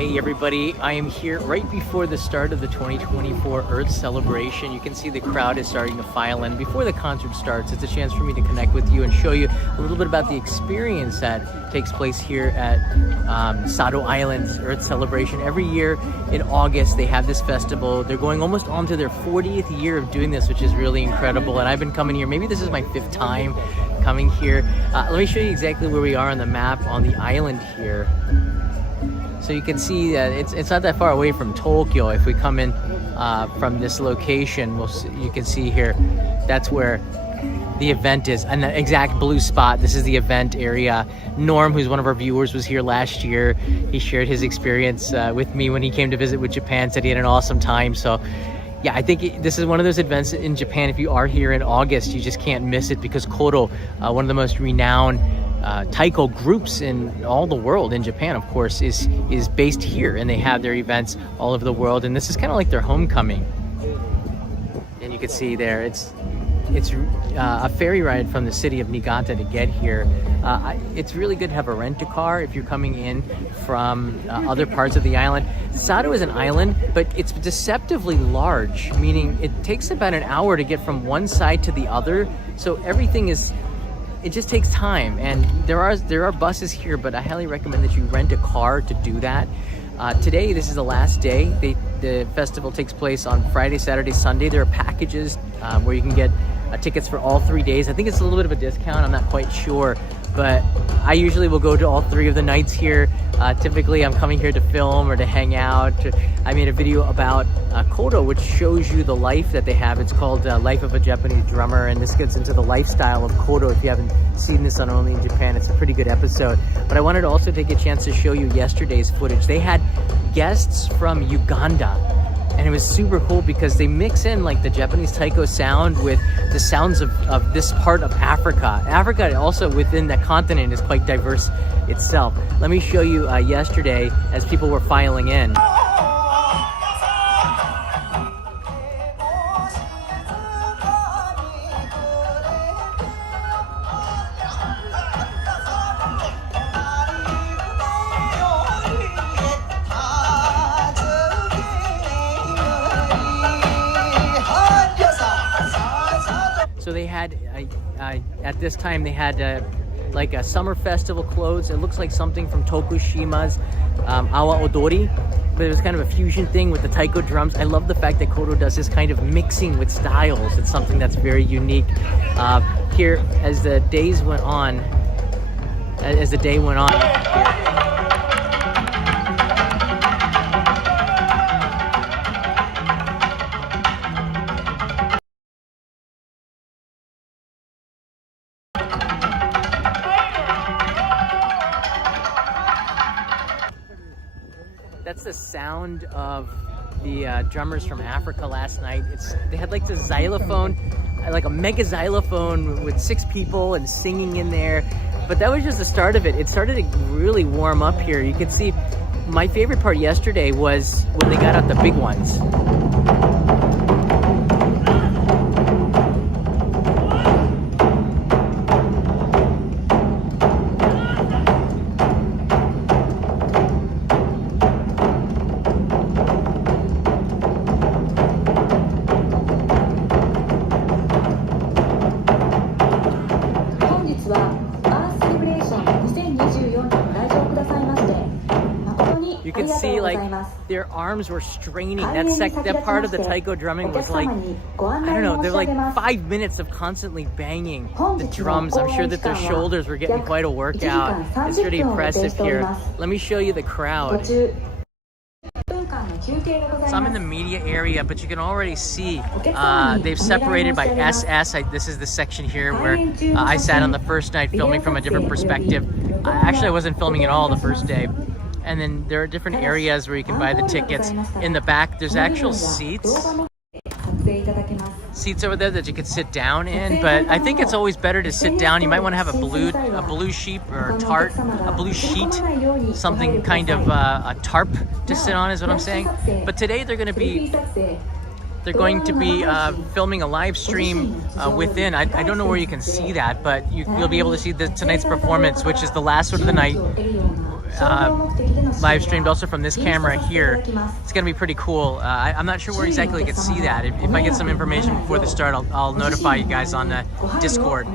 Hey everybody, I am here right before the start of the 2024 Earth celebration. You can see the crowd is starting to file in. Before the concert starts, it's a chance for me to connect with you and show you a little bit about the experience that takes place here at Sado Island's Earth celebration. Every year in August, they have this festival. They're going almost on to their 40th year of doing this, which is really incredible. And I've been coming here, maybe this is my 5th time coming here. Let me show you exactly where we are on the map on the island here. So you can see that it's not that far away from Tokyo. If we come in from this location, you can see here, that's where the event is, and the exact blue spot. This is the event area. Norm, who's one of our viewers, was here last year. He shared his experience with me when he came to visit with Japan, said he had an awesome time. So yeah, I think this is one of those events in Japan. If you are here in August, you just can't miss it, because Kodo, one of the most renowned taiko groups in all the world, in Japan of course, is based here, and they have their events all over the world, and this is kind of like their homecoming. And you can see there, it's a ferry ride from the city of Niigata to get here. It's really good to have a rent-a-car if you're coming in from other parts of the island. Sado is an island, but it's deceptively large, meaning it takes about an hour to get from one side to the other, so everything it just takes time. And there are buses here, but I highly recommend that you rent a car to do that. Today, this is the last day. The festival takes place on Friday, Saturday, Sunday. There are packages where you can get tickets for all 3 days. I think it's a little bit of a discount, I'm not quite sure, but I usually will go to all 3 of the nights here. Typically I'm coming here to film or to hang out. I made a video about Kodo, which shows you the life that they have. It's called Life of a Japanese Drummer, and this gets into the lifestyle of Kodo. If you haven't seen this on Only in Japan, it's a pretty good episode. But I wanted to also take a chance to show you yesterday's footage. They had guests from Uganda, and it was super cool because they mix in like the Japanese taiko sound with the sounds of this part of Africa. Africa also within that continent is quite diverse itself. Let me show you yesterday as people were filing in. So they had, at this time, they had like a summer festival clothes. It looks like something from Tokushima's Awa Odori, but it was kind of a fusion thing with the taiko drums. I love the fact that Kodo does this kind of mixing with styles. It's something that's very unique. Here, as the days went on, that's the sound of the drummers from Africa last night. They had like the xylophone, like a mega xylophone with 6 people and singing in there. But that was just the start of it. It started to really warm up here. You can see my favorite part yesterday was when they got out the big ones. You can see like their arms were straining. That part of the taiko drumming was like, I don't know, they're like 5 minutes of constantly banging the drums. I'm sure that their shoulders were getting quite a workout. It's pretty impressive here. Let me show you the crowd. So I'm in the media area, but you can already see they've separated by SS. This is the section here where I sat on the first night filming from a different perspective. Actually, I wasn't filming at all the first day. And then there are different areas where you can buy the tickets. In the back, there's actual seats over there that you could sit down in, but I think it's always better to sit down. You might want to have a blue sheet or a blue sheet, something kind of a tarp to sit on is what I'm saying. But today they're going to be they're going to be filming a live stream within. I don't know where you can see that, but you'll be able to see tonight's performance, which is the last one of the night, live streamed also from this camera here. It's gonna be pretty cool. I'm not sure where exactly you can see that. If I get some information before the start, I'll notify you guys on the Discord.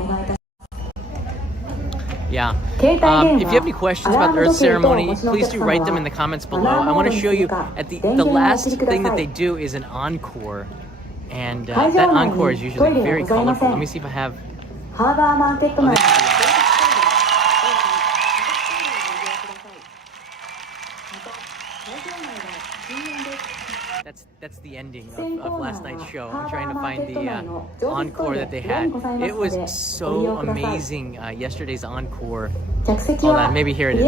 Yeah. If you have any questions about the Earth Ceremony, please do write them in the comments below. I want to show you at the last thing that they do is an encore, and that encore is usually very colorful. Let me see if I have. That's the ending of last night's show. I'm trying to find the encore that they had. It was so amazing, yesterday's encore. Hold on, maybe here it is.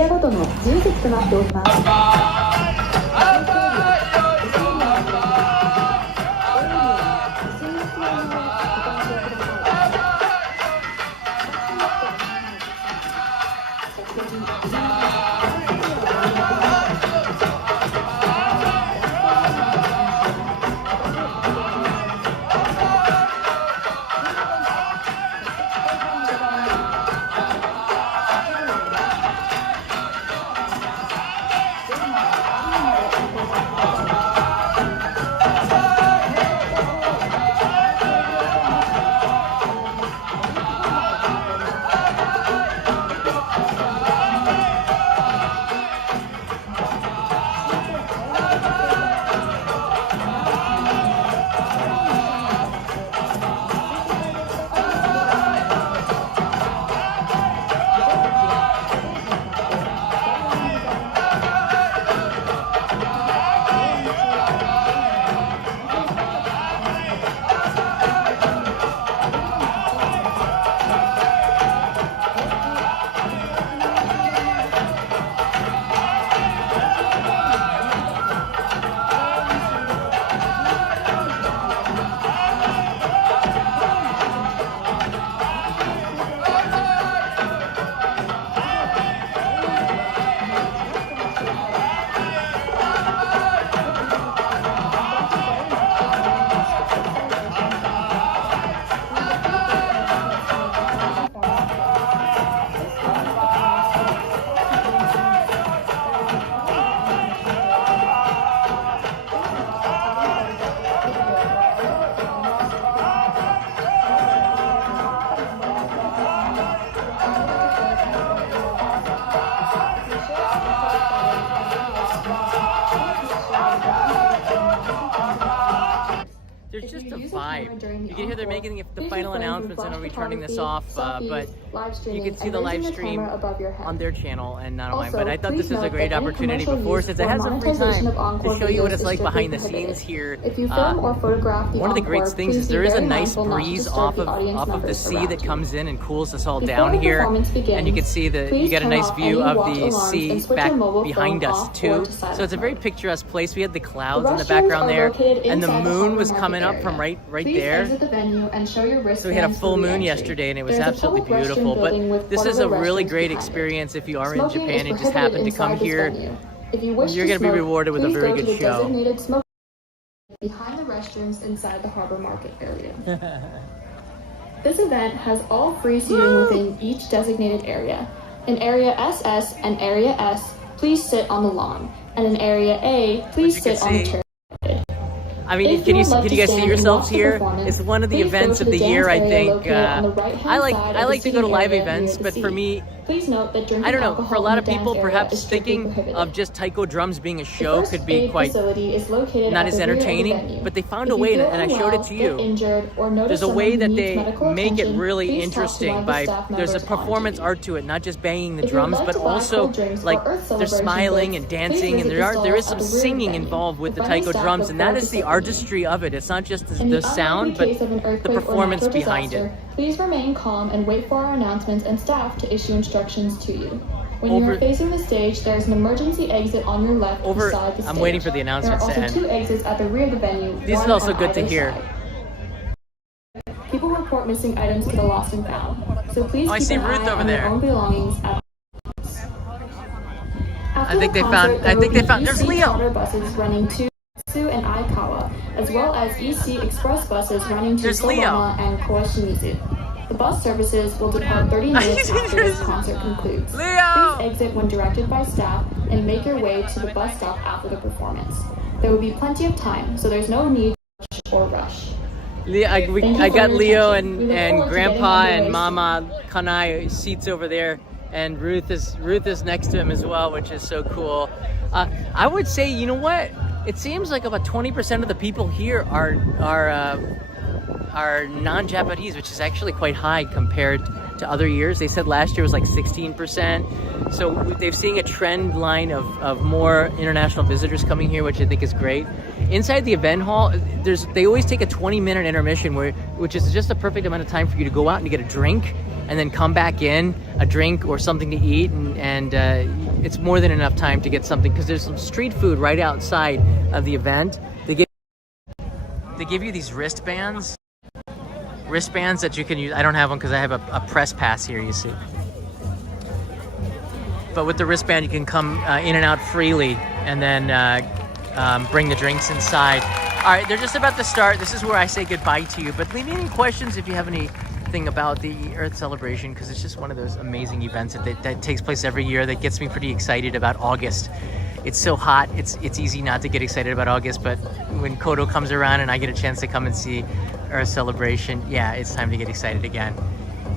There's just a vibe. You can hear they're making the final announcements, and I'll be turning this off, but you can see the live stream on their channel and not on mine. But I thought this was a great opportunity before, since I had some free time, to show you what it's like behind the scenes here. One of the great things is there is a nice breeze off of the sea that comes in and cools us all down here, and you can see you get a nice view of the sea back behind us too. So it's a very picturesque place. We had the clouds in the background there, and the moon was coming up from right there. So we had a full moon yesterday, and it was absolutely beautiful. But this is a really great experience if you are in Japan and just happen to come here. You're going to be rewarded with a very good show. Behind the restrooms inside the harbor market area. This event has all free seating within each designated area. In Area SS and Area S, please sit on the lawn, and in Area A, please sit on the chair. I mean, can you guys see yourselves here? It's one of the events of the year, I think. I like to go to live events, but for me, I don't know, for a lot of people, perhaps thinking of just taiko drums being a show could be quite not as entertaining, but they found a way, and I showed it to you. There's a way that they make it really interesting there's a performance art to it, not just banging the drums, but also like they're smiling and dancing, and there is some singing involved with the taiko drums, and that is the artistry of it. It's not just the sound, but the performance behind it. Please remain calm and wait for our announcements and staff to issue instructions to you. When you are facing the stage, there is an emergency exit on your left beside the stage. I'm waiting for the announcements to end. There are also 2 exits at the rear of the venue. This is also good to hear. People report missing items to the lost and found, so please keep an eye on your own belongings. I think they found. There's Leo. Buses running to Tsu and Aikawa, as well as EC Express buses running to There's Leo. Solana and Koshimizu. The bus services will depart 30 minutes after this concert concludes. Leo! Please exit when directed by staff and make your way to the bus stop after the performance. There will be plenty of time, so there's no need to rush. I got Leo and Grandpa and Mama Kanai seats over there, and Ruth is next to him as well, which is so cool. I would say, you know what? It seems like about 20% of the people here are non-Japanese, which is actually quite high compared to other years. They said last year was like 16%. So they're seeing a trend line of more international visitors coming here, which I think is great. Inside the event hall, they always take a 20-minute intermission, which is just the perfect amount of time for you to go out and get a drink, and then come back in, a drink or something to eat, and it's more than enough time to get something, because there's some street food right outside of the event. They give you these wristbands that you can use. I don't have one because I have a press pass here, you see. But with the wristband, you can come in and out freely, and then bring the drinks inside. All right, they're just about to start. This is where I say goodbye to you, but leave me any questions if you have anything about the Earth celebration, because it's just one of those amazing events that takes place every year that gets me pretty excited about August. It's so hot, it's easy not to get excited about August, but when Kodo comes around and I get a chance to come and see Earth celebration, yeah, it's time to get excited again.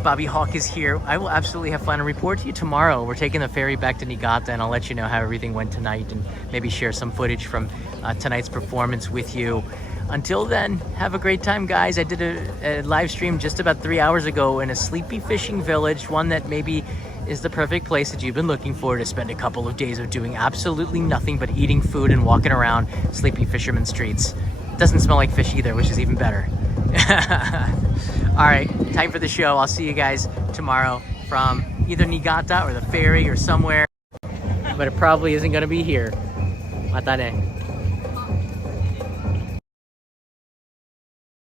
Bobby Hawk is here. I will absolutely have fun and report to you tomorrow. We're taking the ferry back to Niigata, and I'll let you know how everything went tonight, and maybe share some footage from tonight's performance with you. Until then, have a great time, guys. I did a live stream just about 3 hours ago in a sleepy fishing village, one that maybe is the perfect place that you've been looking for to spend a couple of days of doing absolutely nothing but eating food and walking around sleepy fisherman streets. It doesn't smell like fish either, which is even better. All right, time for the show. I'll see you guys tomorrow from either Niigata or the ferry or somewhere, but it probably isn't going to be here. Mata ne.